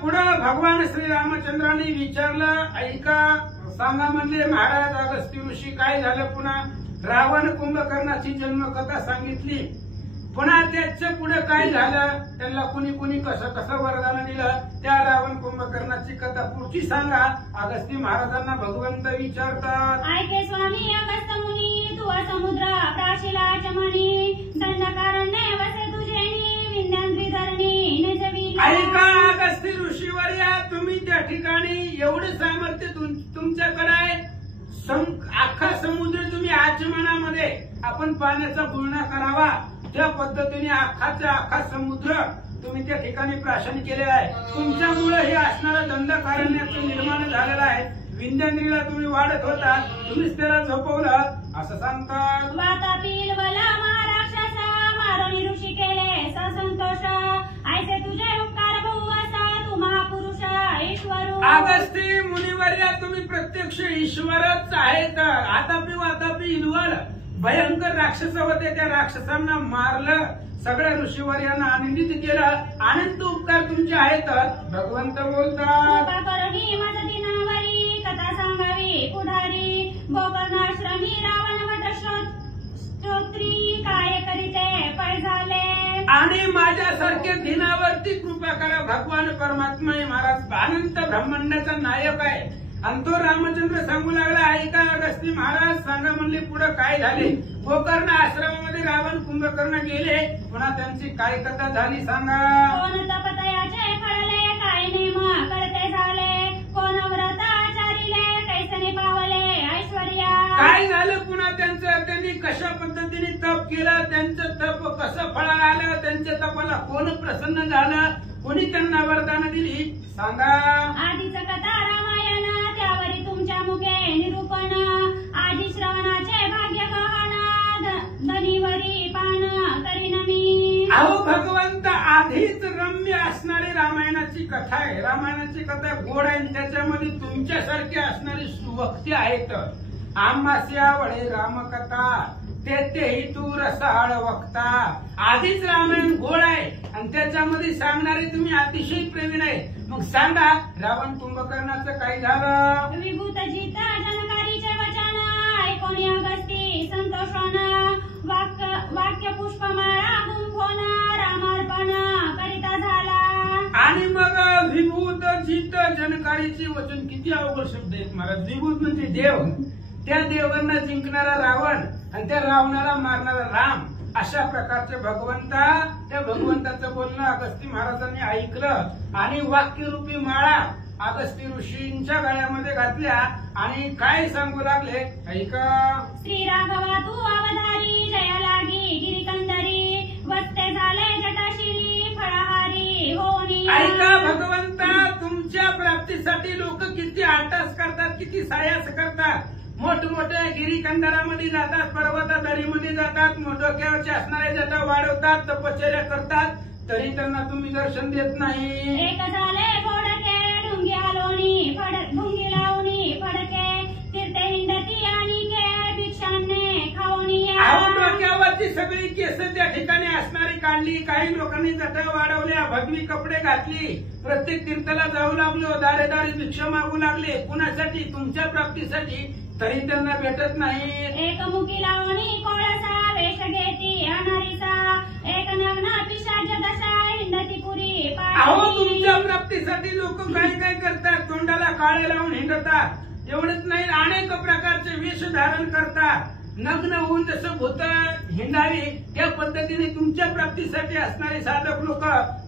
पुढे भगवान श्री रामचंद्रांनी विचारलं, ऐका सांगा म्हणले महाराज अगस्त्य ऋषी काय झालं. पुन्हा रावण कुंभकर्णाची जन्मकथा सांगितली. पुन्हा त्याच्या पुढे काय झालं, त्यांना कुणी कुणी कसं कसं वरदान दिलं, त्या रावण कुंभकर्णाची कथा पुढची सांगा. अगस्त्य महाराजांना भगवंत विचारतात, ऐके स्वामी अगस्त मुनी तू समुद्र प्राशिलाच म्हणी दंडकारण्य वसे तुझेनी विंध्याद्री धरणी निजवी. ऐका अगस्त्य ऋषीवर्या, तुम्ही त्या ठिकाणी एवढं सामर्थ्य तुमच्याकडे आहे. अख्खा समुद्र तुम्ही आचमनामध्ये आपण पाण्याचा गुळणा करावा त्या पद्धतीने अख्खा समुद्र तुम्ही त्या ठिकाणी प्राशन केलेला आहे. तुमच्यामुळे हे असणारं दंडकारण्याचं निर्माण झालेलं आहे. विंध्याद्रीला तुम्ही वाढत होता, तुम्हीच त्याला झोपवलं असं सांगतात. वातापील वला महाराक्षसा मारुनी ऋषी केले ससंतोष ऐसे तुझे उपकार बहु असा तू महापुरुष ईश्वर. अगस्त्य मुनिवर्या, तुम्ही प्रत्यक्ष ईश्वरच आहेत. वातापी इलवल भयंकर राक्षस होते, त्या राक्षसांना मारलं, सगळ्या ऋषीवर्यांना आनंदित केलं. अनंत उपकार तुमचे आहेत. भगवंत बोलतात, मदतीनावरी कथा सांगावी पुढारी गोकर्णाश्रमी रावण वट स्तोत्री काय करीते फळ झाले. आणि माझ्यासारख्या दिनावरती कृपा करा. भगवान परमात्मा महाराज अनंत ब्रह्मांडाचा नायक आहे. आणि तो रामचंद्र सांगू लागला, ऐका अगस्त्य महाराज सांगा म्हणले पुढे काय झाले. गोकर्ण आश्रमामध्ये रावण कुंभकर्ण गेले, पुन्हा त्यांची काय कथा झाली सांगा. कोण तपतयाचे फळले काय नेम करते झाले कोण व्रत आचारिले कैसने पावले ऐश्वर्या. काय झालं पुन्हा त्यांनी कशा पद्धतीने तप केलं, त्यांचं तप कसं फळाला आलं, त्यांच्या तपाला कोण प्रसन्न झालं, कोणी त्यांना वरदान दिली सांगा. आधीच कथा रामायण त्यावरी तुमच्या मुखे निरूपण आधी श्रवणाचे भाग्य गहन धनीवरी पान करीन मी. अहो भगवंत, आधीच रम्य असणारी रामायणाची कथा आहे. रामायणाची कथा गोड आहे, त्याच्यामध्ये तुमच्यासारखे असणारी सुवक्ती आहेत. आम्हास्या वळे रामकथा तेही तू रसाळ वक्ता. आधीच रामायण गोड आहे आणि त्याच्यामध्ये सांगणारे तुम्ही अतिशय प्रेमी आहे. मग सांगा रावण कुंभकर्णाचं काय झालं. विभूत जिता जनकारीचे वचन ऐकोनी अगस्ती संतोषानं वाक्य पुष्पमाळा गुंफोन रामार्पण करिता झाला. आणि मग विभूत जित जनकारीचे वचन किती अवघड शब्द आहेत महाराज. विभूत म्हणजे देव, त्या देवांना जिंकणारा रावण आणि त्या रावणाला मारणारा राम, अशा प्रकारचे भगवंता. त्या भगवंताचं बोलणं अगस्त्य महाराजांनी ऐकलं आणि वाक्यरूपी माळा अगस्त्य ऋषींच्या गळ्यामध्ये घातल्या आणि काय सांगू लागले ऐका. श्री राघवा तू अवधारी जया लागी गिरिकंदरी वस्ते झाले जटाशिरी फळाहारी होनी. ऐका भगवंता, तुमच्या प्राप्तीसाठी लोक किती आटास करतात, किती सायास करतात. मोठमोठ्या गिरीकंदरामध्ये जातात, पर्वतादरीमध्ये जातात, डोक्यावरचे असणारे जटा वाढवतात, तपश्चर्या करतात, तरी त्यांना तुम्ही दर्शन देत नाही. एक झाले फोडके ढुंगी आलोनी ढुंगी लावणी फडके तीर्थे हिंडती आणि के भिक्षांनी खावणी. डोक्यावरची सगळी केस त्या ठिकाणी असणारी काढली, काही लोकांनी जटा वाढवल्या, भगवी कपडे घातली, प्रत्येक तीर्थाला जाऊ लागलो, दारेदारी भिक्षा मागू लागले. कुणासाठी? तुमच्या प्राप्तीसाठी, तरी त्यांना भेटत नाही. एक मुखी लावणी कोळसा वेश घेती अनारीसा एक नग्न पिशाच दशा हिंडती पुरी. अहो तुमच्या प्राप्तीसाठी लोक काय काय करतात, तोंडाला काळे लावून हिंडतात. एवढंच नाही, अनेक प्रकारचे वेश धारण करतात. नग्न होऊन जसं भूत हिंडावी त्या पद्धतीने तुमच्या प्राप्तीसाठी असणारे साधक लोक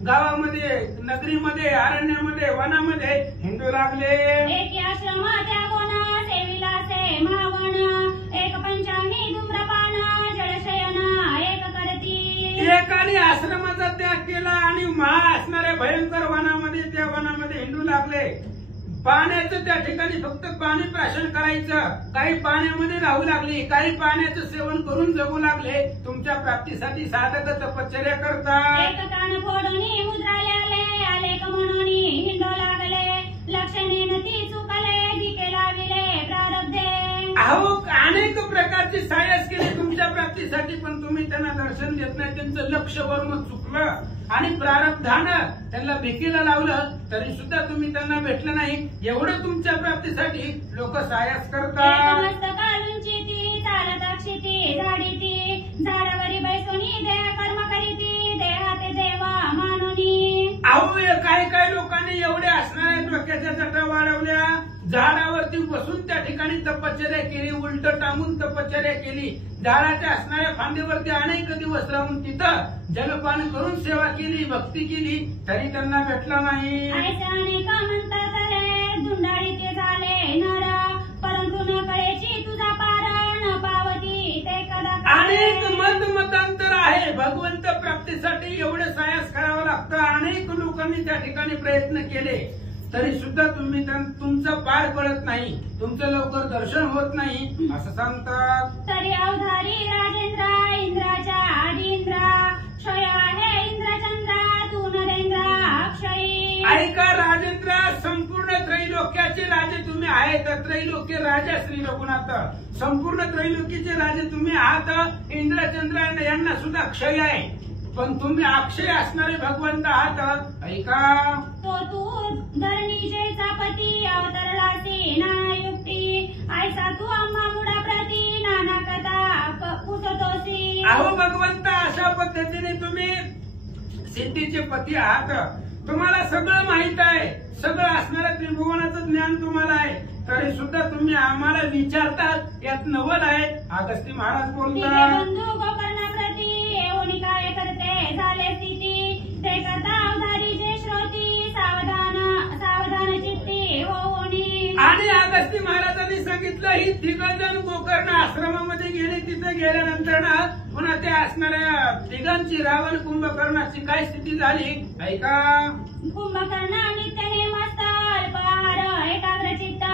गावामध्ये, नगरीमध्ये, अरण्यामध्ये, वनामध्ये हिंडू लागले. एक आश्रम त्यागोन सेविलासे मावण एक पंचांगी धूम्रपान जळशयन एक करती. एकाने आश्रमाचा त्याग केला आणि महा असणाऱ्या भयंकर वनामध्ये, त्या वनामध्ये हिंडू लागले. पाण्याचं त्या ठिकाणी फक्त पाणी प्राशन करायचं, काही पाण्यामध्ये राहू लागले, काही पाण्याचं सेवन करून जगू लागले. तुमच्या प्राप्तीसाठी साधक तपश्चर्या करतात. एक कान फोडून मुद्राले आले म्हणून हिंडू लागले लक्षणे नती चुकले भिके लाविले प्रारब्धे. अहो अनेक प्रकारची सायस केली तुमच्या प्राप्तीसाठी, पण तुम्ही त्यांना दर्शन देत नाही. त्यांचं लक्ष वर्म चुकलं आणि प्रारब्धानं त्यांना भेटीला लावलं तरी सुद्धा तुम्ही त्यांना भेटलं नाही. एवढं तुमच्या प्राप्तीसाठी लोक सायास करतात. चालत अक्षिती झाडीती झाडावरी बैसोनी देह कर्म करीती देहाते देवा मानुनी. अहो काय लोकांनी एवढे असणाऱ्या डोक्याच्या जटा वाढवल्या, झाडावरती बसून त्या ठिकाणी तपश्चर्या केली, उलट टांगून तपश्चर्या केली, झाडाच्या असणाऱ्या फांदीवरती अनेक दिवस राहून तिथं जलपान करून सेवा केली, भक्ती केली तरी त्यांना भेटला नाही. अनेक म्हणतात रे धुंडाळी ते झाले नर परंतु न कळेची तुझा पार न पावती ते कदा. अनेक मतांतर आहे. भगवंत प्राप्तीसाठी एवढे सायास करावं लागतं. अनेक लोकांनी त्या ठिकाणी प्रयत्न केले तरी सुद्धा तुम्ही तुमचं पार पडत नाही, तुमचं लवकर दर्शन होत नाही असं सांगतात. तरी अवधारी राजेंद्र इंद्राच्या आधी इंद्रा क्षय आहे इंद्रचंद्रा तू नरेंद्र अक्षयी. ऐका राजेंद्र, संपूर्ण त्रैलोक्याचे राजे तुम्ही आहेत. त्रैलोक्य राजा श्री रघुनाथ, संपूर्ण त्रैलोकीचे राजे तुम्ही आहात. इंद्रचंद्र यांना सुद्धा क्षय आहे पण तुम्ही अक्षय असणारे भगवंत आहात. ऐका तो तू धरणीचे पती अवतरलासी नाना युक्ती ऐसा तू आम्हा मुडा प्रती नाना कथा पुसतोसी. अहो भगवंत, अशा पद्धतीने तुम्ही सिद्धीचे पती आहात. तुम्हाला सगळं माहित आहे, सगळं असणाऱ्या त्रिभुवनाचं ज्ञान तुम्हाला आहे तरी सुद्धा तुम्ही आम्हाला विचारतात यात नवल आहे. अगस्ती महाराज बोलतात बंधू गोकर्णाप्रती येऊन काय करते झाले स्थिती ते करता अवधारीचे श्रोती सावधान चित्ती होऊनी. आणि अगस्ती महाराजांनी सांगितलं ही तिघजण गोकर्ण आश्रमामध्ये गेले. तिथे गेल्यानंतर ना पुन्हा त्या असणाऱ्या तिघांची रावण कुंभकर्णाची काय स्थिती झाली ऐका. कुंभकर्ण नित्याने मस्त अल्पहार एकाग्रचित्त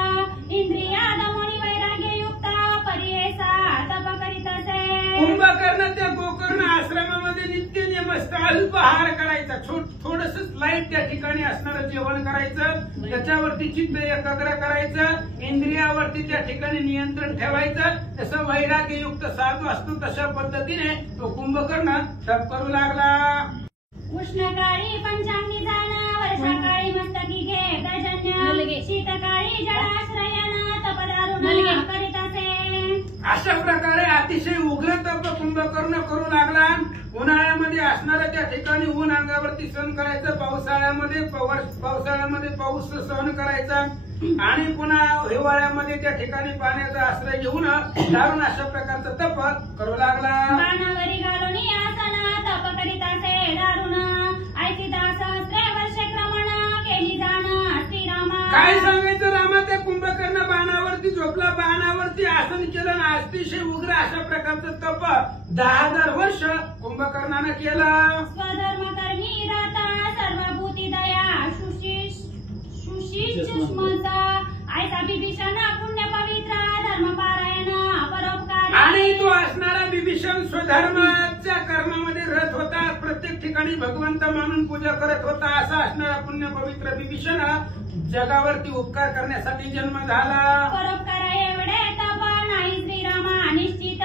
इंद्रिया दमोनी वैराग्य युक्त परियेसा तप करीत असे. कुंभकर्ण त्या गोकर्ण आश्रमामध्ये नित्य नेमस्त अल्पहार करायचा, थोडस लाईट त्या ठिकाणी असणारं जेवण करायचं, त्याच्यावरती चित्त एकाग्र करायचं, इंद्रियावरती त्या ठिकाणी नियंत्रण ठेवायचं. तसं वैराग्ययुक्त साधू असतो तशा पद्धतीने तो कुंभकर्ण तप करू लागला. उष्णकाळी पंचांगी जाणं वर्षाकाळी मस्तकी घे गजन्य शीतकाळी जलाश्रयन तपदारुण करीत असे. अशा प्रकारे अतिशय उग्र तप कुंभकर्ण करू लागला. उन्हाळ्यामध्ये असणाऱ्या त्या ठिकाणी ऊन अंगावरती सहन करायचं, पावसाळ्यामध्ये पाऊस सहन करायचा आणि पुन्हा हिवाळ्यामध्ये त्या ठिकाणी पाण्याचा आश्रय घेऊन दारुण अशा प्रकारचं तप करू लागला. बाणावरी घालून आसन तप करीत असे दारुण ऐसिता सहस्रे वर्षे क्रमण केली जाणं श्रीरामा. काय सांगायचं रामा, त्या कुंभकर्ण बाणावरती झोपला, बाणावरती आसन केलं आणि अतिशय उग्र अशा प्रकारचं तप 10,000 वर्ष कुंभकर्णानं केलं. स्वधर्म कर्मी राता सर्वभूती दया सुशिष्मता ऐसा बिभीषण पुण्य पवित्र धर्मपारायण परोपकार. आणि तो असणारा बिभीषण स्वधर्माच्या कर्मामध्ये रत होता, प्रत्येक ठिकाणी भगवंत मानून पूजा करत होता. असा असणारा पुण्य पवित्र बिभीषण जगावरती उपकार करण्यासाठी जन्म झाला. परोपकार एवढे तप नाही श्रीरामा निश्चित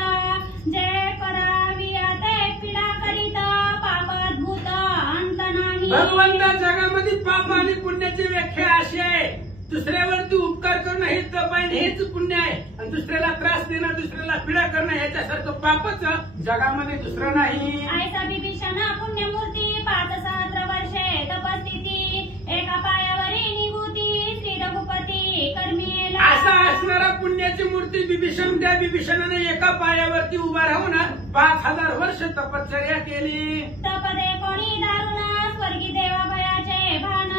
जे करावी ते पीडा करीत पाप अद्भुत अंत नाही. भगवंत जगामध्ये पाप आणि पुण्याची व्याख्या अशी आहे, दुसऱ्यावरती उपकार करणं हे तप आहे, हेच पुण्य आहे. आणि दुसऱ्याला त्रास देणं, दुसऱ्याला पीडा करणं याच्यासारखं पापच जगामध्ये दुसरं नाही. ऐसा बिभीषण पुण्यमूर्ती 5 वर्षे तपस्थिती एका पायावरी निभूती श्री रघुपती कर्मी. असा असणारा पुण्याची मूर्ती बिभीषण, त्या बिभीषणाने एका पायावरती उभा राहून 5,000 वर्ष तपश्चर्या केली. तपदे कोणी दारुण स्वर्गी देवाभयाचे भान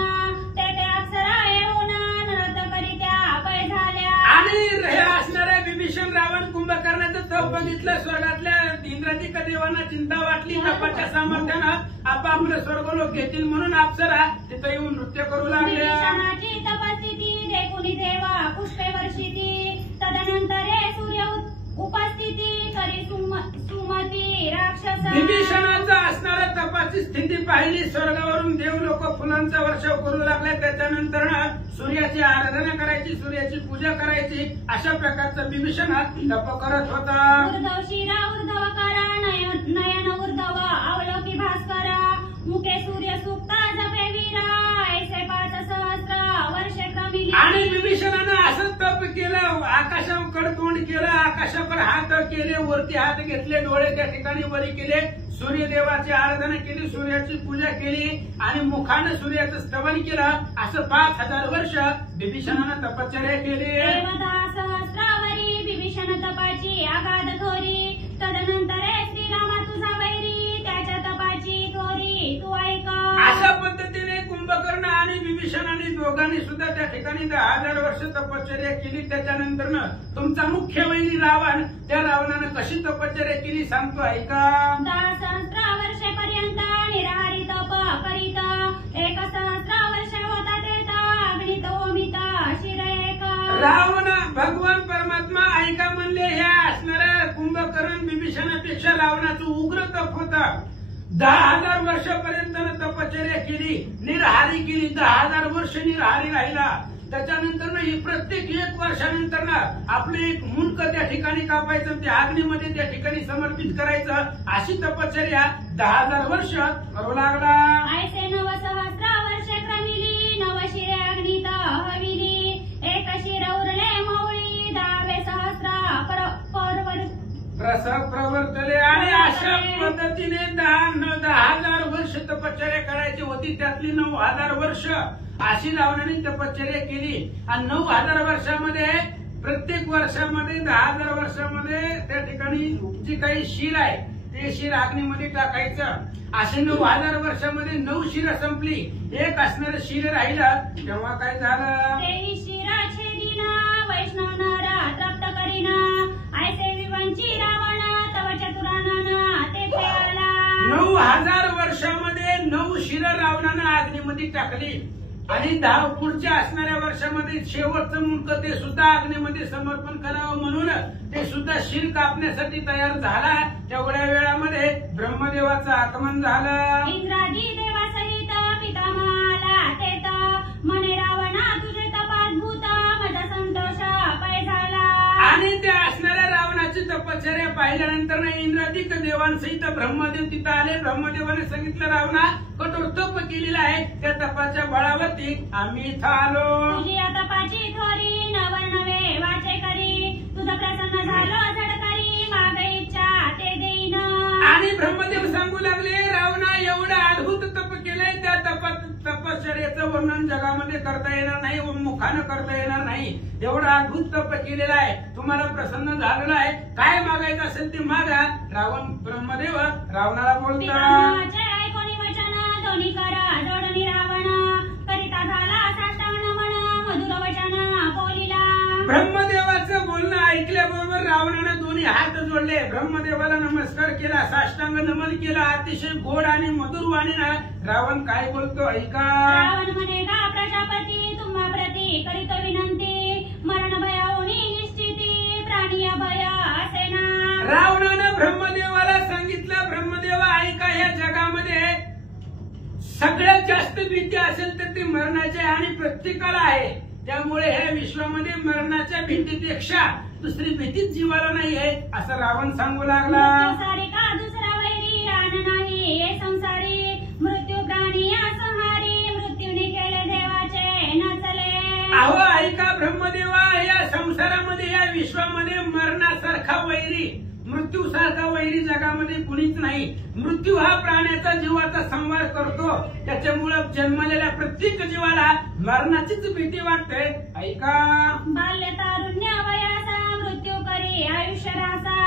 ते अप्सरा येऊन नृत करीत्या पै झाल्या. आणि हे असणाऱ्या बिभीषण रावण कुंभकर्णाचं तप बघितलं, स्वर्गातल्या इंद्राधिक देवांना चिंता वाटली. तपाच्या सामर्थ्यानं आपापलं स्वर्गलोक घेतील म्हणून अप्सरा तिथं येऊन नृत्य करू लागल्या. बिभीषणाची तपस्थिती देखुनी देवा पुष्पे वर्षिती तदनंतरे सूर्य उपस्थिती करी सुमती राक्षस. बिभीषणाचा असणाऱ्या तपाची स्थिती पाहिली, स्वर्गावरून देव लोक फुलांचा वर्षाव करू लागले. त्याच्यानंतर सूर्याची आराधना करायची, सूर्याची पूजा करायची. अशा प्रकारचा बिभीषण तप करत होता. उर्धव शिरा उर्धव करा नयन उर्धव अवलोकी भास्करा मुख मुके सूर्य सुप्ता जपे वीरा ऐसे 5 सहस्र वर्ष क्रमिली. आणि विभीषणानं असं तप केलं, आकाशाकडे तोंड केलं, आकाशाकडे हात केले, वरती हात घेतले, डोळे त्या ठिकाणी वरी केले, सूर्यदेवाची आराधना केली, सूर्याची पूजा केली आणि मुखानं सूर्याचं स्तवन केलं. असं 5000 वर्ष विभीषणानं तपश्चर्या केली. देवता सहस्रावरी विभीषण तपाची आगाध थोरी. तदनंतरे श्रीरामा तुझा वैरी त्याच्या तपाची थोरी तू ऐका. अशा पद्धतीने कुंभकर्ण आणि विभीषणाने दोघांनी सुद्धा त्या ठिकाणी 10,000 वर्ष तपश्चर्या केली. त्याच्यानंतर तुमचा मुख्य वैरी रावण, त्या रावणानं कशी तपश्चर्या केली सांगतो ऐका. 10 सहस्र वर्षेपर्यंत निराहारी तप करीत 1 सहस्र वर्ष होता तेता अग्नित ओमित शिर एक. रावण भगवान परमात्मा ऐका म्हणले. ह्या असणाऱ्या कुंभकर्ण विभीषणापेक्षा रावणाचं उग्र तप होतं. 10,000 वर्षापर्यंत तपश्चर्या केली, निराहारी केली, 10,000 वर्ष निराहारी राहिला. त्याच्यानंतर ही प्रत्येक 1 वर्षानंतर आपलं एक मुंडक त्या ठिकाणी कापायचं, त्या अग्नीमध्ये त्या ठिकाणी समर्पित करायचं. अशी तपश्चर्या 10,000 वर्ष करू लागला. ऐसे 9 सहस्र वर्ष क्रमिली 9 शिरे अग्नित हविली. 1 शिर उरले मौळी 10 सहस्र प्रवर्तले. आणि अशा पद्धतीने 10,000 वर्ष तपश्चर्या करायची होती. त्यातली 9,000 वर्ष अशी रावणाने तपश्चर्या केली. आणि 9,000 वर्षामध्ये प्रत्येक वर्षामध्ये 10,000 वर्षामध्ये त्या ठिकाणी जी काही शिर आहे ते शिर अग्नीमध्ये टाकायचं. असे 9,000 वर्षामध्ये 9 शिर संपली, एक असणारं शिर राहिलं. तेव्हा काय झालं. तेही शिरा छेदिना वैष्णव नरा तृप्त करीना. ऐसे विवंची रावण तव चतुरानना तेथे आला. 9,000 वर्षामध्ये 9 शिर रावणानं अग्नीमध्ये टाकली. आणि 10 पुढच्या असणाऱ्या वर्षामध्ये शेवटचं मुंडक ते सुद्धा अग्नीमध्ये समर्पण करावं म्हणून ते सुद्धा शिर कापण्यासाठी तयार झाला. तेवढ्या वेळामध्ये ब्रह्मदेवाचं आगमन झालं. इंद्रादी देवासहित पितामहाला तेत म्हणे रावणा तुझे तपाद्भूत माझा संतोष पै झाला. आणि त्या असणाऱ्या रावणाची तपश्चर्या पाहिल्यानंतर इंद्रादिक देवांसहित ब्रह्मदेव तिथं आले. ब्रह्मदेवाने सांगितलं रावणा कठोर तप केलेला आहे, त्या तपाच्या बळावरती आम्ही इथं आलो. तुझी या तपाची थोरी नवर नवे वाचे करी. तुझं प्रसन्न झालं झडकरी माग इच्छा ते देईन. आणि ब्रह्मदेव सांगू लागले रावणा एवढं अद्भुत तप केलंय, त्या तपश्चर्याचं वर्णन जगामध्ये करता येणार नाही व मुखानं करता येणार नाही. एवढं अद्भुत तप केलेलं आहे, तुम्हाला प्रसन्न झालेलं आहे, काय मागायचं असेल ते मागा. रावण ब्रह्मदेव रावणाला बोलतात. कोणी वचन दोन्ही करा जोडणी रावण करिता झाला साष्टांग नमन मधुर वचन बोलिला. ब्रह्मदेवाचं बोलणं ऐकल्याबरोबर रावणानं दोन्ही हात जोडले, ब्रह्मदेवाला नमस्कार केला, साष्टांग नमन केला. अतिशय गोड आणि मधुर वाणीनं रावण काय बोलतो ऐका. रावण म्हणे का प्रजापती तुम्हा प्रती करीत विनंती मरण भयावणी निश्चिती प्राणी अभय असेना. रावणानं ब्रह्मदेवाला सांगितलं ब्रह्मदेवा ऐका, या जगामध्ये सगळ्यात जास्त भीती असेल तर ती मरणाची आणि प्रत्येकाला आहे. त्यामुळे ह्या विश्वामध्ये मरणाच्या भीतीपेक्षा दुसरी भीतीच जीवाला नाहीये असं रावण सांगू लागला. का दुसरा वैरी रान नाही हे संसारी मृत्यू प्राणी संहारी मृत्यूने केले देवाचे नचले. अहो ऐका ब्रह्मदेवा, या संसारामध्ये या विश्वामध्ये मरणासारखा वैरी मृत्यू सारखा वैरी जगामध्ये कुणीच नाही. मृत्यू हा प्राण्याचा जीवाचा संहार करतो, त्याच्यामुळे जन्मलेल्या प्रत्येक जीवाला मरणाचीच भीती वाटते. ऐका. बाल्य तारुण्य वयासा मृत्यू करी आयुष्य रासा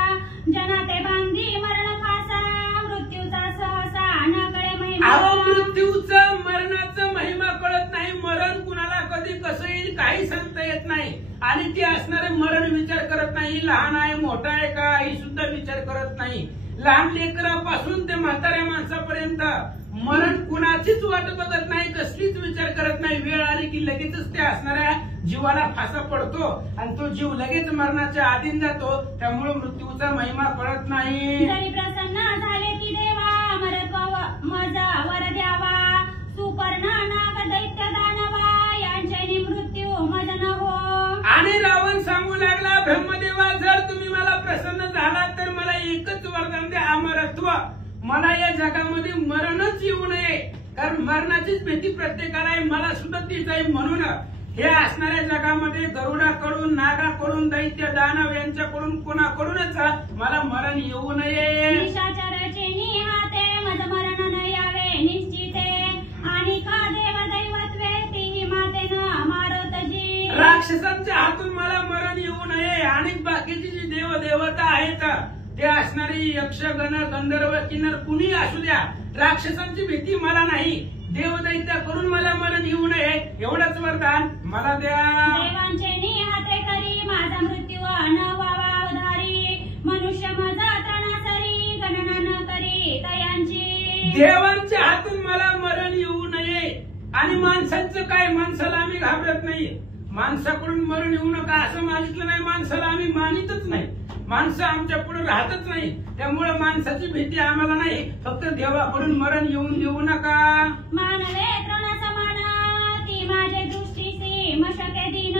जना ते बांधी मरण फासा मृत्यूचा सहसा न कळे महिमा. अहो मृत्यूचं मरणाचं महिमा कळत नाही. मरण कुणाला कधी कसं येईल काही सांगता येत नाही. आणि ते असणारे मरण विचार करत नाही. लहान आहे मोठा आहे का ही सुद्धा विचार करत नाही. लहान लेकरापासून ते म्हाताऱ्या माणसापर्यंत मरण कुणाचीच वाट बघत नाही, कसलीच विचार करत नाही. वेळ आली की लगेचच त्या असणाऱ्या जीवाला फासा पडतो आणि तो जीव लगेच मरणाच्या आधीन जातो. त्यामुळे मृत्यूचा महिमा कळत नाही. जरी प्रसन्न झाले की देवा अमरत्व मजा वर द्यावा सुपर्ण नाग दैत्य दानवा यांचे मृत्यू मज न हो. आणि रावण सांगू लागला ब्रह्मदेवा, जर तुम्ही मला प्रसन्न झालात तर मला एकच वरदान द्या, अमरत्व. मला या जगामध्ये मरणच येऊ नये, कारण मरणाचीच भीती प्रत्येकाला आहे, मला सुद्धा तीच आहे. म्हणून हे असणाऱ्या जगामध्ये गरुडाकडून, नागाकडून, दैत्य दानव यांच्याकडून कोणाकडूनच मला मरण येऊ नये. निशाचराचे निहाते मज मरण न यावे निश्चिते, आणि का देव दैवत्वे ती मातेनं मारतजी. राक्षसांच्या हातून मला मरण येऊ नये, आणि बाकीची जी देव देवता आहेत ते असणारी यक्ष गण गंधर्व किन्नर कुणी असू द्या, राक्षसांची भीती मला नाही. देवदैत्याकडून मला मरण येऊ नये एवढंच वरदान मला द्या. देवांचे निहाते करी माझा मृत्यू न व्हावा उधारी, मनुष्य माझा तणासरी गणना न करी तयांची. देवांच्या हातून मला मरण येऊ नये, आणि माणसांचं काय, माणसाला आम्ही घाबरत नाही. माणसाकडून मरण येऊ नका असं मागितलं नाही, माणसाला आम्ही मानितच नाही. माणसं आमच्या पुढे राहतच नाही, त्यामुळे माणसाची भीती आम्हाला नाही. फक्त देवाकडून मरण येऊन देऊ नका. मानवे तृणसमान ती माझे दृष्टीसी मशके दिन,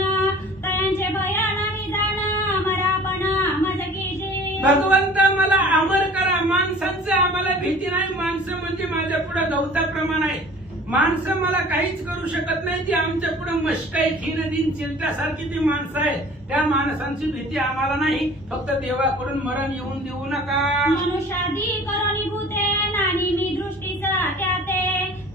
तयांचे भय नाही जाण मरापण मजकीजी. भगवंत मला अमर करा, माणसांचं आम्हाला भीती नाही. माणसं म्हणजे माझ्या पुढे गवताप्रमाणे आहे. माणसं मला काहीच करू शकत नाही, ती आमच्या पुढे मशक आहे, खीन दिन चिलट्यासारखी ती माणसं आहे. त्या माणसांची भीती आम्हाला नाही. फक्त देवाकडून मरण येऊन देऊ नका. मनुष्यादी करणीभूते नानी मी दृष्टीचा त्याते,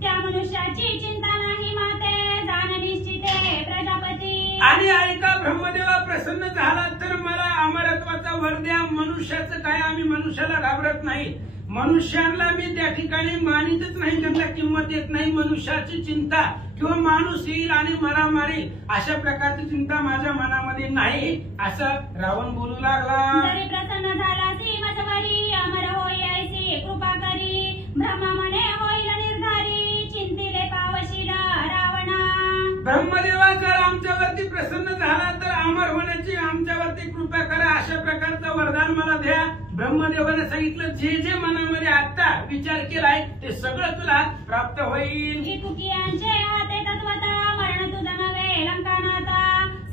त्या मनुष्याची चिंता नाही माते जाण निश्चिते प्रजापती. आणि ऐका, ब्रह्मदेवा प्रसन्न झाला तर मला अमरत्वाचा वर द्या. मनुष्याचं काय, आम्ही मनुष्याला घाबरत नाही. मनुष्यांना मी त्या ठिकाणी मानितच नाही, त्यांना किंमत देत नाही. मनुष्याची चिंता किंवा माणूस येईल आणि मला मारेल अशा प्रकारची चिंता माझ्या मनामध्ये नाही, असं रावण बोलू लागला. जरी प्रसन्न झाला सी मजवरी, अमर होई ऐसी कृपा करी, ब्रह्म मने होईल निर्धारी, चिंतिले पावशील रावणा. ब्रह्मदेवा जर आमच्यावरती प्रसन्न झाला तर अमर होण्याची आमच्यावरती कृपा करा, अशा प्रकारचं वरदान मला द्या. ब्रह्मदेवाने सांगितलं, जे जे मनामध्ये आता विचार केलाय ते सगळं तुला प्राप्त होईल. इतुकियांचे हाते तत्वता, मरण तुझ नव्हे लंकानाथा,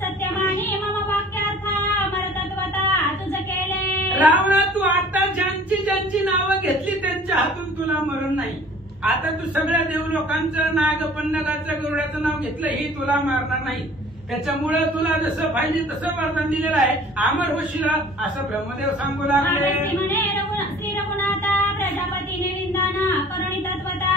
सत्यमानी मम वाक्यार्था, अमर तत्वता तुझ केले. रावणा, तू आता ज्यांची ज्यांची नावं घेतली त्यांच्या हातून तुला मरण नाही. आता तू सगळ्या देवलोकांचं, नाग पन्नगाचं, गरुडाचं नाव घेतलं, ही तुला मारणार नाही. त्याच्यामुळे तुला जसं पाहिजे तसं वरदान दिलेलं आहे, अमर होशील असं ब्रह्मदेव सांगू लागले. श्री रघुनाथा प्रजापतीने विंदाना करुणी तत्वता,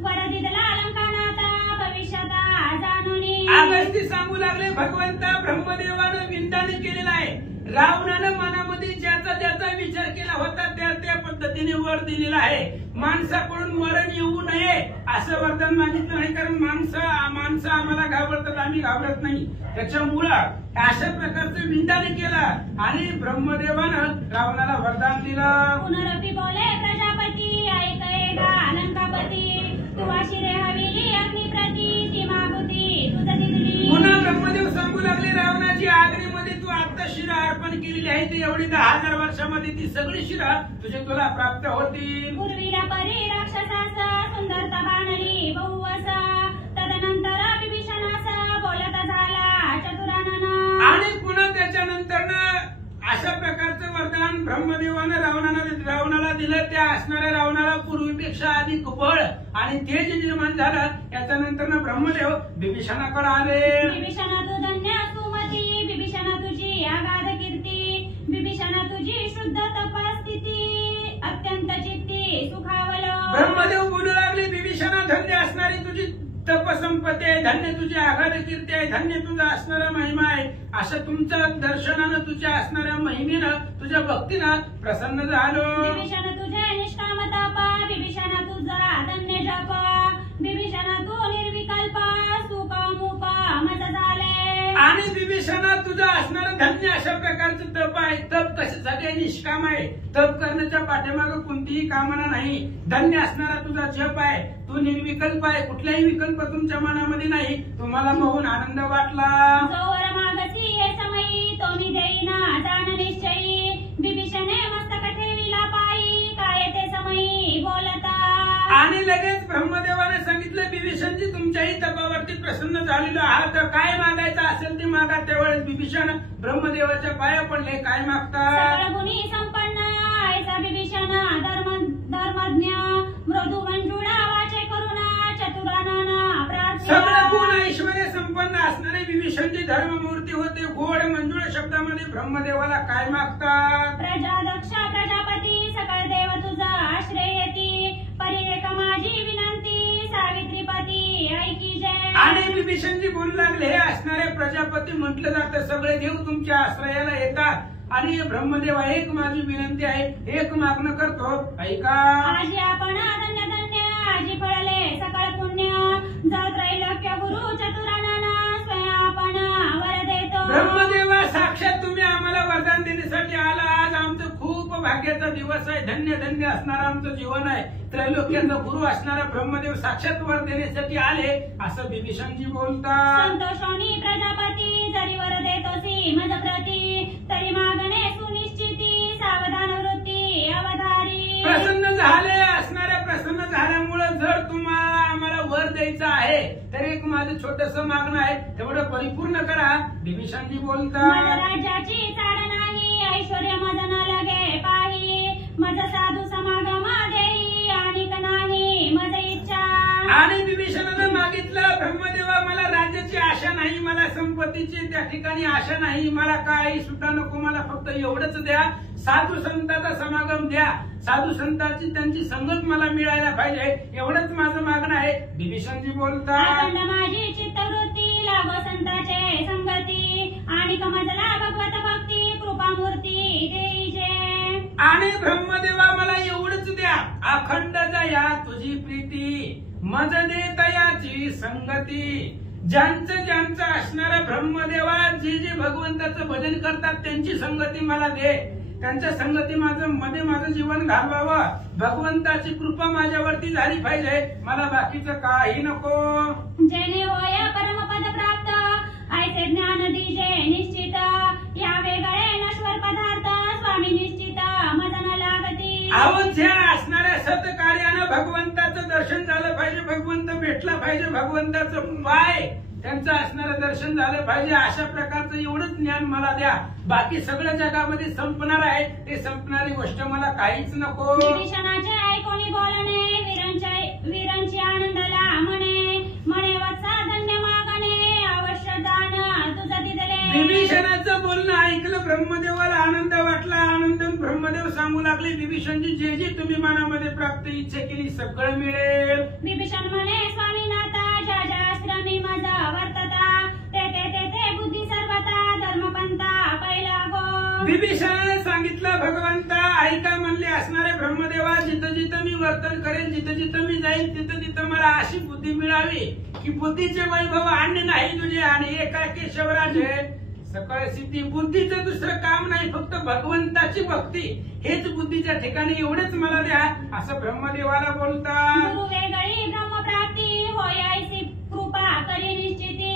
वर दिदला लंकानाथा भविष्यता जाणुनी. आगस्ती सांगू लागले, भगवंता ब्रह्मदेवानं विंदाने केलेलं आहे. रावणानं मनामध्ये ज्याचा ज्याचा विचार केला होता त्या त्या पद्धतीने वर दिलेला आहे. माणसाकडून मरण येऊ नये असं वरदान मागितलं नाही, कारण माणसं आम्हाला घाबरतात, आम्ही घाबरत नाही. त्याच्यामुळं अशा प्रकारचं विंदाने केलं आणि ब्रह्मदेवानं रावणाला वरदान दिलं. पुनरपी बोले प्रजापती, ऐकये का लंकापती, तू शिरे हविली अग्निप्रती, ती मागुती तुझ दिली. पुन्हा ब्रह्मदेव सांगू लागले, रावणाची आग्नीमध्ये तू आता शिरा अर्पण केलेली आहे, ती एवढी 10,000 वर्षामध्ये ती सगळी शिरा तुला प्राप्त होतील. पूर्वीला परी राक्षसासा सुंदरता बाणली बहुवसा, तदनंतर विभीषणासा बोलता झाला चतुरानन. आणि पुन्हा त्याच्यानंतर अशा प्रकारचं वरदान ब्रह्मदेवानं रावणाला दिलं. त्या असणाऱ्या रावणाला पूर्वीपेक्षा अधिक बळ आणि तेज निर्माण झालं. त्याच्यानंतर ब्रह्मदेव विभीषणाकडे आले. विभीषणा तू धन्य सुमती, विभीषणा तुझी आगाध कीर्ती, विभीषणा तुझी शुद्ध तपस्थिती, अत्यंत चित्ती सुखावल. ब्रह्मदेव बोलू लागले, विभीषणा धन्य असणारी तुझी तपसंपत्ती आहे, धन्य तुझी आगाध कीर्ती आहे, धन्य तुझा असणारा महिमा आहे. असं तुमच्या दर्शनानं, तुझ्या असणाऱ्या महिमेनं, तुझ्या भक्तीनं प्रसन्न झालो. विभीषण तुझे निष्काम तप, विभीषण तुझा धन्य जप, विभीषण तू निर्विकल्प सुख मुख मज झाले. आणि विभीषणा तुझं असणारं धन्य अशा प्रकारचं तप आहे. तप कशासाठी आहे? निष्काम आहे. तप करण्याच्या पाठीमागे कोणतीही कामना नाही. धन्य असणारा तुझा जप आहे. तू निर्विकल्प आहे, कुठलाही विकल्प तुमच्या मनामध्ये नाही. तुम्हाला बघून आनंद वाटला. जोवर मागसी हे समयी तो मी देईना जाण निश्चयी, विभीषणे मस्तक ठेविला पायी, काय ते समयी बोलता. आणि लगेच ब्रह्मदेवाने सांगितलं, विभीषणजी तुमच्याही तपावरती प्रसन्न झालेलो आहात, काय मागायचं असेल ते मागा. त्यावेळेस विभीषण ब्रह्मदेवाच्या पाया पडले. काय मागता? सर्व गुणी संपन्न ऐसा विभीषण धर्मज्ञ मृदू मंजुळा वाचे करुणा चतुरानना सगळं प्रार्थना गुण ऐश्वर्य संपन्न असणारे विभीषणजी धर्ममूर्ती होते. गोड मंजुळ शब्दामध्ये ब्रह्मदेवाला काय मागतात? प्रजादक्ष प्रजापती सकळ देव तुझा आश्रय येती परिरेख माझी विनंती सावित्रीपती ऐकी जय. आणि विभीषणजी बोलू लागले, हे असणारे प्रजापती म्हटलं जातं, सगळे देव तुमच्या आश्रयाला येतात. आणि ब्रह्मदेवा एक माझी विनंती आहे, एक मागणं करतो, ऐका. आजी आपण धन्य धन्य आजी फळले सकळ पुण्य जळ त्रैलोक्य गुरु चतुरानना स्वयं आपण वर देतो. ब्रह्मदेवा साक्षात तुम्ही आम्हाला वरदान देण्यासाठी आला. आज आमचं खूप भाग्याचा दिवस आहे. धन्य धन्य असणारं आमचं जीवन आहे. त्रैलोक्याचा गुरु असणारा ब्रह्मदेव साक्षात वर देण्यासाठी आले असं विभीषणजी बोलतात. संतोषोनी प्रजापती जरी वर देतोसी मज प्रती तरी मागणे सुनिश्चिती सावधान वृत्ती अवधारी. प्रसन्न झाले असणाऱ्या प्रसन्न झाल्यामुळे जर तुम्हाला आम्हाला वर द्यायचं आहे तर एक माझं छोटस मागणं आहे, तेवढं परिपूर्ण करा. विभीषणजी मज बोलतात. राज्याची चाड नाही ऐश्वर्य मज न लगे पाही मज साधू समागम देई आणिक नाही मज इच्छा. आणि विभीषणानं मागितलं, ब्रह्मदेवा मला राज्याची आशा नाही, मला संपत्तीची त्या ठिकाणी आशा नाही, मला काही सुद्धा नको, मला फक्त एवढंच द्या, साधू संतांचा समागम द्या, साधू संतांची त्यांची संगत मला मिळायला पाहिजे, एवढंच माझं मागणं आहे. विभीषणजी बोलतात. अखंड माझी चित्तवृत्ती लागो संताचे संगती आणि कमजला भगवत भक्ती कृपामूर्ती देई जय. आणि ब्रह्मदेवा मला एवढंच द्या, अखंड दया तुझी प्रीती मज दे तयाची संगती. ज्यांचं ज्यांचं असणारा ब्रह्मदेवा जे जे भगवंताचं भजन करतात त्यांची संगती मला दे, त्यांच्या संगती मध्ये माझं जीवन घालवावं, भगवंताची कृपा माझ्यावरती झाली पाहिजे, मला बाकीचं काही नको. जेणे होय परमपद प्राप्त ऐसे ज्ञान दिजे निश्चित या वेगळे नश्वर पदार्थ स्वामी निश्चित मदन लागती. अवध्या असणाऱ्या सत्कार्यानं भगवंताचं दर्शन झालं पाहिजे, भगवंत भेटला पाहिजे, भगवंताचं पाय त्यांचं असणारं दर्शन झालं पाहिजे. अशा प्रकारचं एवढंच ज्ञान मला द्या, बाकी सगळ्या जगामध्ये संपणार आहे ते संपणारी गोष्ट मला काहीच नको. विभीषणाचे ऐकोनी बोलणे वीरांची आनंदला म्हणे म्हणे वत्सा धन्य मागणे अवश्य जाण तुझं दिदले. विभीषणाचं बोलणं ऐकलं, ब्रह्मदेवाला आनंद वाटला. आनंद ब्रह्मदेव सांगू लागले, विभीषणजी जे जे तुम्ही मनामध्ये प्राप्त इच्छा केली सगळं मिळेल. विभीषण म्हणे स्वामीनाथा ज्या ज्या आश्रमी माझा वर्तता ते ते ते ते बुद्धी सर्वता धर्मपंथा पहिला गो. विभीषणाने सांगितलं, भगवंता ऐका म्हणले असणारे ब्रह्मदेवा, जिथं जिथं मी वर्तन करेन, जिथं जिथं मी जाईल तिथं तिथं मला अशी बुद्धी मिळावी की बुद्धीचे वैभव अन्य नाही तुझे आणि एका केशवराजे सकळ सिद्धी. बुद्धीचं दुसरं काम नाही, फक्त भगवंताची भक्ती हेच बुद्धीच्या ठिकाणी, एवढेच मला द्या असं ब्रह्मदेवाला बोलतात. गुरु वेगळी ब्रह्मप्राप्ती होय ऐसी कृपा करी निश्चिती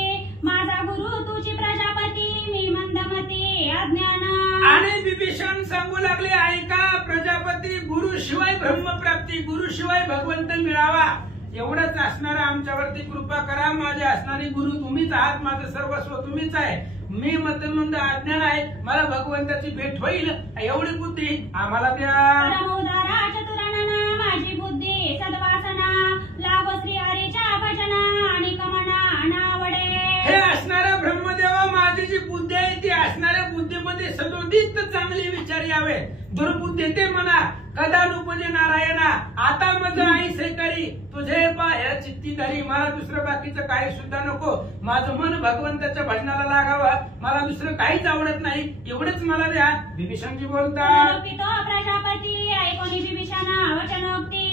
माझा गुरु तुझी प्रजापती मी मंदमती अज्ञान. आणि विभीषण सांगू लागले, ऐका प्रजापती, गुरु शिवाय ब्रह्मप्राप्ती, गुरु शिवाय भगवंत मिळावा एवढंच असणारा आमच्यावरती कृपा करा. माझे असणारे गुरु तुम्हीच आहात, माझं सर्वस्व तुम्हीच आहे, मी मतमंद अज्ञान आहे, मला भगवंताची भेट होईल एवढी बुद्धी आम्हाला द्या. परमोदारा चतुरानना माझी बुद्धी सद्वासना लागो श्री हरीच्या भजना आणि कमना नावडे. हे असणाऱ्या ब्रह्मदेवा, माझी जी बुद्धी आहे ती असणाऱ्या बुद्धीमध्ये सदोदित चांगले विचार यावे, दुर्बुद्धी ते म्हणा कदानुपजे नारायणा आता मज ऐसे करी तुझे पाय चित्ती धरी. मला दुसरं बाकीचं काही सुद्धा नको, माझं मन भगवंताच्या भजनाला लागावं, मला दुसरं काहीच आवडत नाही, एवढंच मला द्या. विभीषणजी बोलतात. पुनरुक्तितो प्रजापती ऐकोनी विभीषणा वचनोक्ती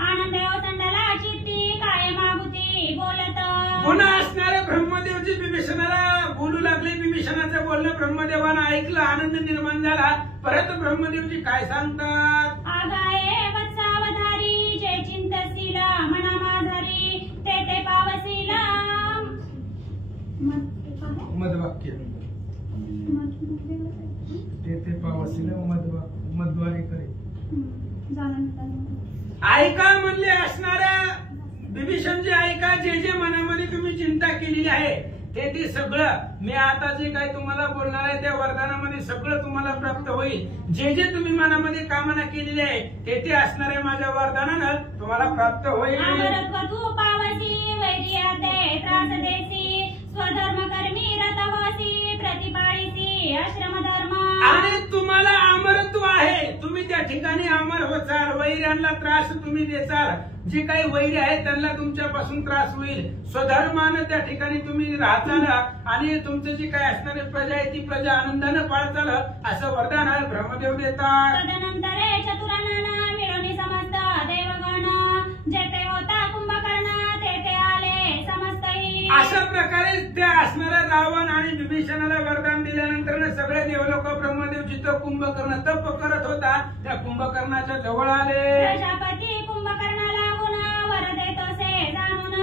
आनंद संडला चित्ती काय मागुती बोलत. पुन्हा असणाऱ्या ब्रह्मदेवजी विभीषणाला बोलू लागले. विभीषणाचं बोलणं ब्रह्मदेवानं ऐकलं, आनंद निर्माण झाला. परत ब्रह्मदेवजी काय सांगतात. आगाये वत्सावधारी जे चिंतशील मना माझारी ते ते पावसील. मधवाक्य ते पावसील मध्वारी करे. ऐका म्हणले असणाऱ्या विभीषणजी, ऐका जे जे मनामध्ये तुम्ही चिंता केलेली आहे ते सगळं मी आता जे काही तुम्हाला बोलणार आहे त्या वरदानामध्ये सगळं तुम्हाला प्राप्त होईल. जे जे तुम्ही मनामध्ये कामना केलेली आहे ते असणार आहे माझ्या वरदानानं तुम्हाला प्राप्त होईल. अमरत्व तू पावसी वैर्याते त्रास देसी स्वधर्म कर्मी रतवासी प्रतिपाळीसी आश्रम धर्म. आणि तुम्हाला अमरत्व आहे, तुम्ही त्या ठिकाणी अमर होचाल. वैर्यांना त्रास तुम्ही देचाल, जे काही वैर आहे त्यांना तुमच्यापासून त्रास होईल. स्वधर्मानं त्या ठिकाणी तुम्ही राहताल आणि तुमचं जे काही असणारी प्रजा आहे ती प्रजा आनंदानं पाळताल असं वरदान ब्रह्मदेव देतात. तदनंतरे चतुरानन मिळून समस्त देवगण जेथे होता कुंभकर्ण तेथे आले समस्तही. अशा प्रकारे त्या असणाऱ्या रावण आणि विभीषणाला वरदान दिल्यानंतर सगळे देवलोक ब्रह्मदेव जिथं कुंभकर्ण तप करत होता त्या कुंभकर्णाच्या जवळ आले. प्रजापती कुंभकर्णाला वर देतोसे जाणून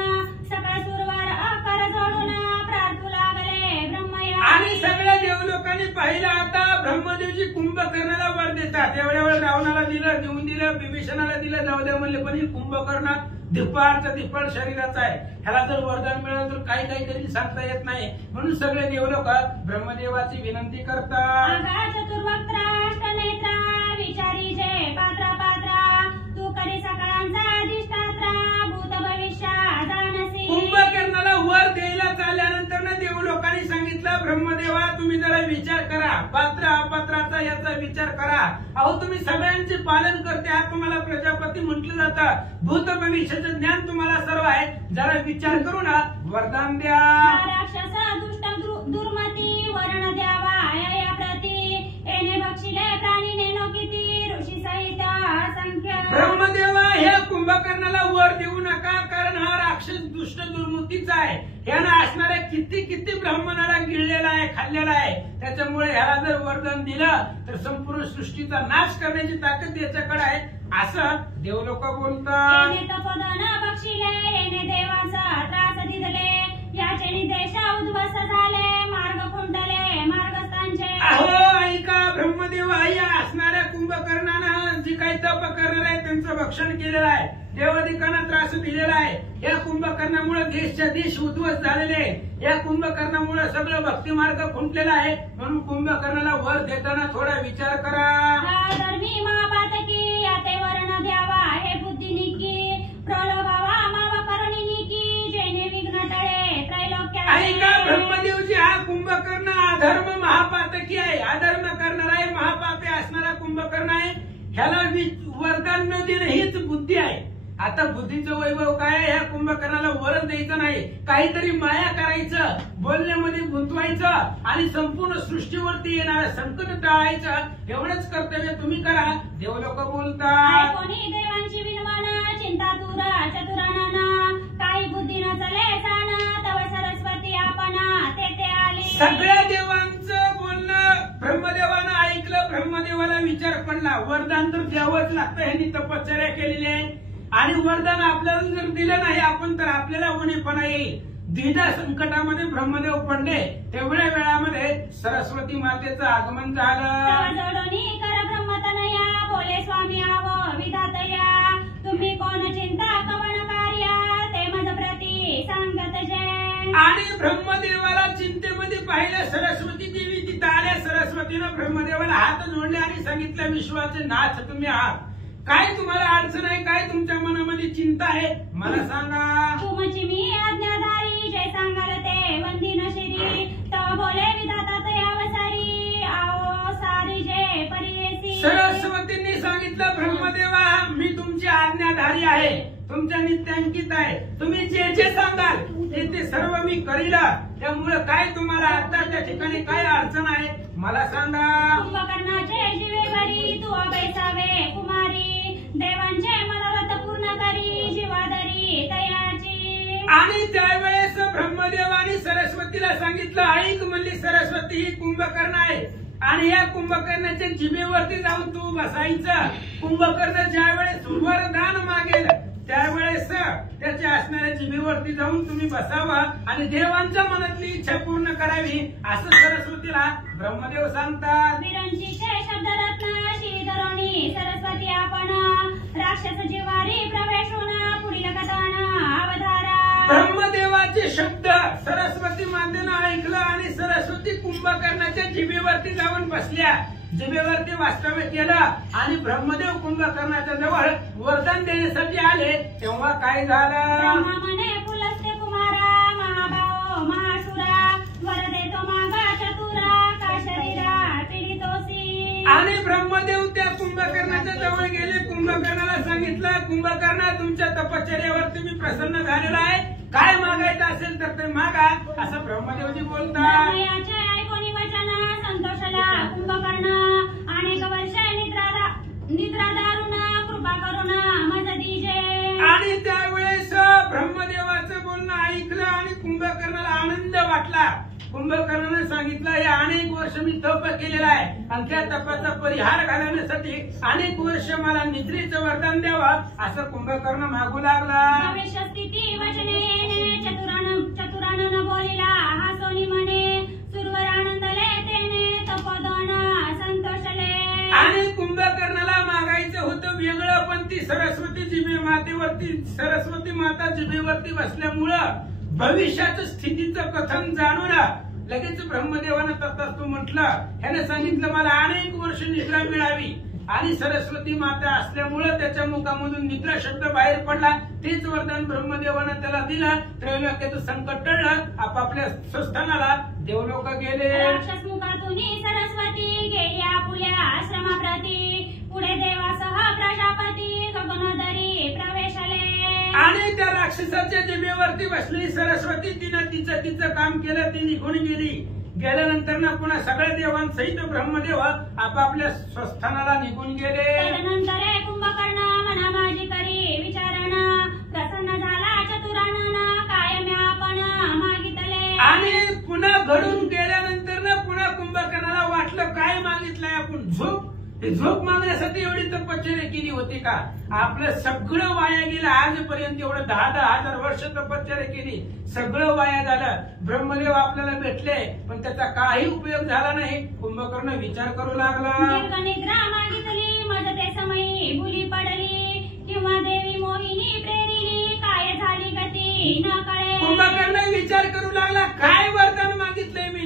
सकळ सुरवर अकर जोडून प्रार्थू लागले ब्रह्मया. आणि सगळ्या देवलोकांनी पाहिलं आता ब्रह्मदेवजी कुंभकर्णाला वर देतात. तेवढ्या वेळ रावणाला दिलं, देऊन दिलं, विभीषणाला दिलं, जाऊ द्या म्हणले, पण कुंभकर्ण धिप्पाड शरीराचा आहे, ह्याला जर वरदान मिळालं तर काही काहीतरी सांगता येत नाही. म्हणून सगळे देवलोक ब्रह्मदेवाची विनंती करतात. चतुर्वक्त्राष्टनेत्रा विचारी जे पात्रा पात्रा तू करी सकळांचा अधिष्ठात्रा भूत भविष्य जाणसी. कुंभकर्णाला वर द्यायला चालल्यानंतर देवलोकांनी सांगितलं ब्रह्मदेवा तुम्ही जरा विचार करा, पात्र अपात्राचा याचा विचार करा. अहो तुम्ही सगळ्यांचे पालन करते आहात, तुम्हाला प्रजापती म्हटलं जातं, भूत भविष्याचं ज्ञान तुम्हाला सर्व आहे, जरा विचार करू ना वरदान द्या. राक्षस दुष्ट दुर्मती वर्ण द्यावा या प्रती येणे बक्षिले प्राणी नेनो किती ऋषी सहित असंख्य. ब्रह्मदेवा ह्या कुंभकर्णाला वर देऊ नका, कारण हा राक्षस दुष्ट दुर्मतीचा आहे. ह्यानं असणाऱ्या किती ब्राह्मणाला गिळलेला आहे, खाल्लेला आहे. त्याच्यामुळे ह्याला जर वरदान दिलं तर संपूर्ण सृष्टीचा नाश करण्याची ताकद याच्याकडे आहे असं देवलोक बोलतात. येणे तपोधन बक्षिले येणे देवाचा त्रास दिदले याचे निर्देश उद्ध्वस्त झाले मार्ग खुंटले मार्गस्थांचे. अहो ऐका ब्रह्मदेव आई असणाऱ्या कुंभकर्णानं जी काही तप करणार आहे त्यांचं भक्षण केलेलं आहे, देवादिकांना त्रास दिलेला आहे. या कुंभकर्णामुळे देशच्या देश उद्ध्वस्त झालेले आहे. या कुंभकर्णामुळे सगळं भक्ती मार्ग खुंटलेला आहे. म्हणून कुंभकर्णाला वर देताना थोडा विचार करा. धर्मी महापातकी याते वर्ण द्यावा हे बुद्धिनिकी प्रलोभावा मावा करुणिनिकी जेणे विघ्न टळे त्रैलोक्या. ऐका ब्रह्मदेवजी हा कुंभकर्ण अधर्म महापातकी आहे, अधर्म करणारा आहे, महापापी असणारा कुंभकर्ण आहे. ह्याला वरदान न देणं हीच बुद्धी आहे. आता बुद्धीचं वैभव काय आहे, ह्या कुंभकर्णाला वरच द्यायचं नाही, काहीतरी माया करायचं, बोलण्यामध्ये गुंतवायचं आणि संपूर्ण सृष्टीवरती येणारं संकट टाळायचं. एवढंच कर्तव्य तुम्ही करा. देवलोक बोलतात. कोणी देवांची विनवना चिंता दूर चतुरानन काही बुद्धी न चले जाण तव सरस्वती आपणा तेथे आली. सगळ्या देवांचं बोलणं ब्रह्मदेवानं ऐकलं. ब्रह्मदेवाला विचार पडला वरदान तर द्यावंच लागतं, ह्यांनी तपश्चर्या केलेली आहे आणि वरदान आपल्याला जर दिलं नाही आपण तर आपल्याला उणेपणा येईल. द्विधा संकटामध्ये ब्रह्मदेव पडले. तेवढ्या वेळामध्ये सरस्वती मातेचं आगमन झालं. जोडोनी कर ब्रह्मतनया बोले स्वामी आव विधातया तुम्ही कोण चिंता कवण कार्या ते मज प्रती सांगत जय. आणि ब्रह्मदेवाला चिंतेमध्ये पाहिलं सरस्वती देवी तिथं आल्या. सरस्वतीनं ब्रह्मदेवाला हात जोडले आणि सांगितलं विश्वाचे नाथ तुम्ही आहात, काय तुम्हाला अडचण आहे, काय तुमच्या मनामध्ये चिंता आहे मला सांगा. तुमची मी आज्ञाधारी जय सांगाल ते वंदिन शिरी तव बोले विधाता तयावसारी आओ सारी जय परियेसी. सरस्वतींनी सांगितलं ब्रह्मदेवा मी तुमची आज्ञाधारी आहे, तुमच्या नित्यांकित आहे, तुम्ही जे जे सांगाल ते सर्व मी करील. त्यामुळे काय तुम्हाला आता त्या ठिकाणी काय अडचण आहे मला सांगा. कुंभकर्णाचे जीवे बरी तू अभैसावे कुमारी देवांचे मनोरथ पूर्ण करी जीवाधरी तयाची. आणि त्यावेळेस ब्रह्मदेवानी सरस्वतीला सांगितलं ऐक म्हणली सरस्वती ही कुंभकर्ण आहे आणि या कुंभकर्णाच्या जिभेवरती जाऊन तू बसायचं. कुंभकर्ण ज्यावेळेस वरदान मागेल त्यावेळेस त्याच्या असणाऱ्या जिभेवरती जाऊन तुम्ही बसावं आणि देवांच्या मनातली इच्छा पूर्ण करावी असं सरस्वतीला ब्रह्मदेव सांगतात. विरंचीचे शब्दरत्न श्रीधरोणी सरस्वती आपण राक्षस जिवारी प्रवेश होणं पुढील कथान अवधारा. ब्रह्मदेवाचे शब्द सरस्वती सरस्वती मातेनं ऐकलं आणि सरस्वती कुंभकर्णाच्या जिभेवरती जाऊन बसल्या. जिभेवरती वास्तव्य केलं आणि ब्रह्मदेव कुंभकर्णाच्या जवळ वरदान देण्यासाठी आले. तेव्हा काय झालं? ब्रह्मा म्हणे पुलस्त्य कुमारा महाभाव महासुरा वरदे तो मागा चतुरा का शरीरा पीडितोसी. आणि ब्रह्मदेव त्या कुंभकर्णाच्या जवळ गेले. कुंभकर्णाला सांगितलं, कुंभकर्णा तुमच्या तपश्चर्यावरती मी प्रसन्न झालेला आहे, काय मागायचं असेल तर ते मागा, असं ब्रह्मदेवजी बोलतात. ब्रह्मयाचे ऐकोनी वचन संतोषला कुंभकर्ण अनेक वर्ष निद्रा दारुण कृपा करून मज दीजे. आणि त्यावेळेस ब्रह्मदेवाचं बोलणं ऐकलं आणि कुंभकर्णाला आनंद वाटला. कुंभकर्णाने सांगितलं, हे अनेक वर्ष मी तप केलेला आहे आणि त्या तपाचा परिहार घालण्यासाठी अनेक वर्ष मला निद्रेचं वरदान द्यावं, असं कुंभकर्ण मागू लागला. भविष्य स्थिती वचने चतुरानन बोलिला हा सोनी म्हणे सुरवर आनंदले तेने तपोदन संतोषले. आणि कुंभकर्णाला मागायचं होतं वेगळं, पण ती सरस्वती जिभे मातेवरती सरस्वती माता जिभेवरती बसल्यामुळं भविष्याचं स्थितीचं कथन जाणून लगेच ब्रह्मदेवानं तथास्तु म्हटलं. ह्याने सांगितलं मला अनेक वर्ष निद्रा मिळावी आणि सरस्वती माता असल्यामुळं त्याच्या मुखामधून निद्रा शब्द बाहेर पडला. तेच वरदान ब्रह्मदेवानं त्याला दिलं. त्रैलोक्याचं संकट टळलं. आपापल्या स्वस्थानाला देवलोक गेले. राक्षस मुखातून सरस्वती गेली आपुल्या आश्रमाप्रती पुढे देवासह प्रजापती गगनोदरी प्रवेशले. आणि त्या राक्षसाच्या जिभेवरती बसली सरस्वती तिनं तिचं काम केलं. ती निघून गेली. गेल्यानंतर ना पुन्हा सगळ्या देवांसहित ब्रह्मदेव आपापल्या स्वस्थानाला निघून गेले. तदनंतर कुंभकर्ण मना माझी करी विचारण प्रसन्न झाला चतुरानन कायम आपण मागितले. आणि पुन्हा घडून गेल्यानंतर ना पुन्हा कुंभकर्णाला वाटलं काय मागितलंय आपण, झोप. झोप मागण्यासाठी एवढी तपश्चर्या केली होती का? आपलं सगळं वाया गेलं. आजपर्यंत एवढं 10,000 वर्ष तपश्चर्या केली, सगळं वाया झालं. ब्रह्मदेव आपल्याला भेटले पण त्याचा काही उपयोग झाला नाही. कुंभकर्ण विचार करू लागला. दीर्घ निद्रा मागितली मज ते समयी भुली पडली किंवा देवी मोहिनी प्रेरिली काय झाली गती न कळे. कुंभकर्ण विचार करू लागला, काय वरदान मागितलंय मी?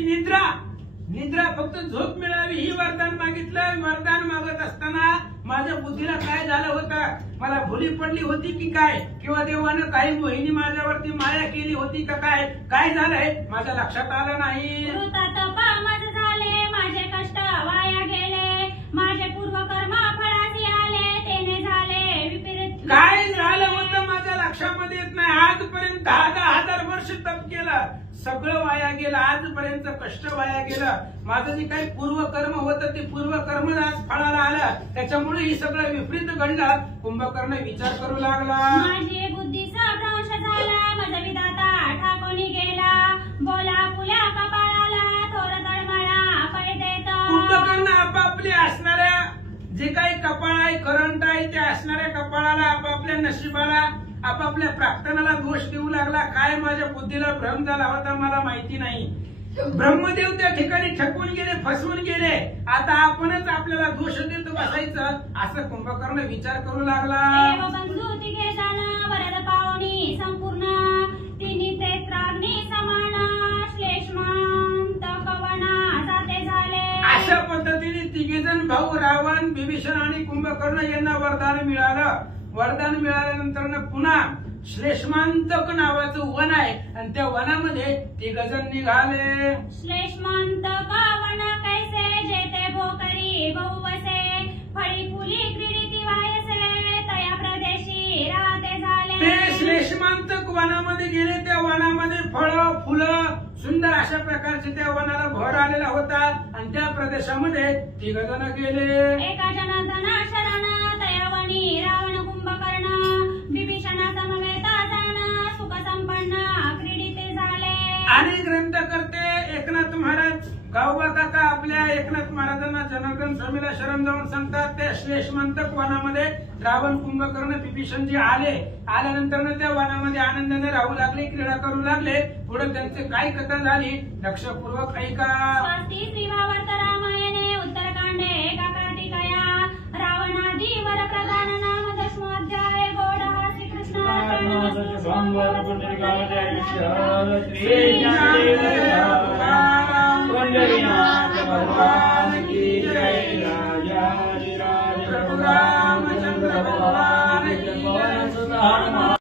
निद्रा फक्त झोप मिळावी ही वरदान मागितलं. वरदान मागत असताना माझ्या बुद्धीला काय झालं होतं? मला भुली पडली होती की काय? किंवा देवानं काही मोहिनी माझ्यावरती माया केली होती का? काय झालंय माझ्या लक्षात आलं नाही. मज झाले माझे कष्ट वाया गेले माझे पूर्वकर्म फळासी आले तेने झाले विपरीत. काय झालं होतं माझ्या लक्षामध्ये येत नाही. आजपर्यंत 10,000 वर्ष तप केलं, सगळं वाया गेलं. आजपर्यंत कष्ट वाया गेलं. माझं जे काही पूर्वकर्म होतं ते पूर्वकर्म आज फळाला आलं. त्याच्यामुळे ही सगळं विपरीत घडलं. कुंभकर्ण विचार करू लागला. माझी बुद्धीचा भ्रंश झाला मज विधाता ठाकोनी गेला बोला पुल्या कपाळाला थोर तळमळा पै देत. कुंभकर्ण आपापले असणाऱ्या जे काही कपाळ आहे, करंट आहे, त्या असणाऱ्या कपाळाला आपापल्या नशिबाला आपापल्या प्रार्थनाला दोष देऊ लागला. काय माझ्या बुद्धीला भ्रम झाला होता मला माहिती नाही. ब्रह्मदेव त्या ठिकाणी ठकून गेले, फसवून गेले. आता आपणच आपल्याला दोष देत बसायचं, असं कुंभकर्ण विचार करू लागला. देव बंधू तिघे जण वरद पावनी संपूर्ण तिन्ही तेत्राग्नी समान श्लेष्मांत कवना जाते झाले. अशा पद्धतीने तिघेजण भाऊ रावण, विभीषण आणि कुंभकर्ण यांना वरदान मिळालं. वरदान मिळाल्यानंतर पुन्हा श्लेष्मांतक नावाचं वन आहे आणि त्या वनामध्ये तिघजण निघाले. श्लेष्मांतक वन कैसे जेते भोकरी बहुवसे फळी फुली क्रीडिती वायसे तया प्रदेशी राहते झाले. ते श्लेष्मांतक वनामध्ये गेले. त्या वनामध्ये फळं फुलं सुंदर अशा प्रकारचे त्या वनाला भर आलेला होता आणि त्या प्रदेशामध्ये तिघजण गेले. एका जनार्दना शरण तयावनी रावण कुंभकर्ण विभीषणा समवेत जण सुख संपन्न क्रीडिते झाले. आणि ग्रंथकर्ते एकनाथ महाराज गावबा काका आपल्या एकनाथ महाराजांना जनार्दन स्वामीला शरण जाऊन सांगतात. त्या श्लेष्मांतक वनामध्ये रावण, कुंभकर्ण, विभीषणजी आल्यानंतर त्या वनामध्ये आनंदाने राहू लागले, क्रीडा करू लागले. पुढे त्यांची काय कथा झाली लक्षपूर्वक ऐका. स्वस्ती श्रीभावार्थ रामायणे उत्तरकांडे एकाकातिकया रावणादी वर प्रधान नाम 10वा अध्याय. गोड श्रीकृष्ण भगवान की जय।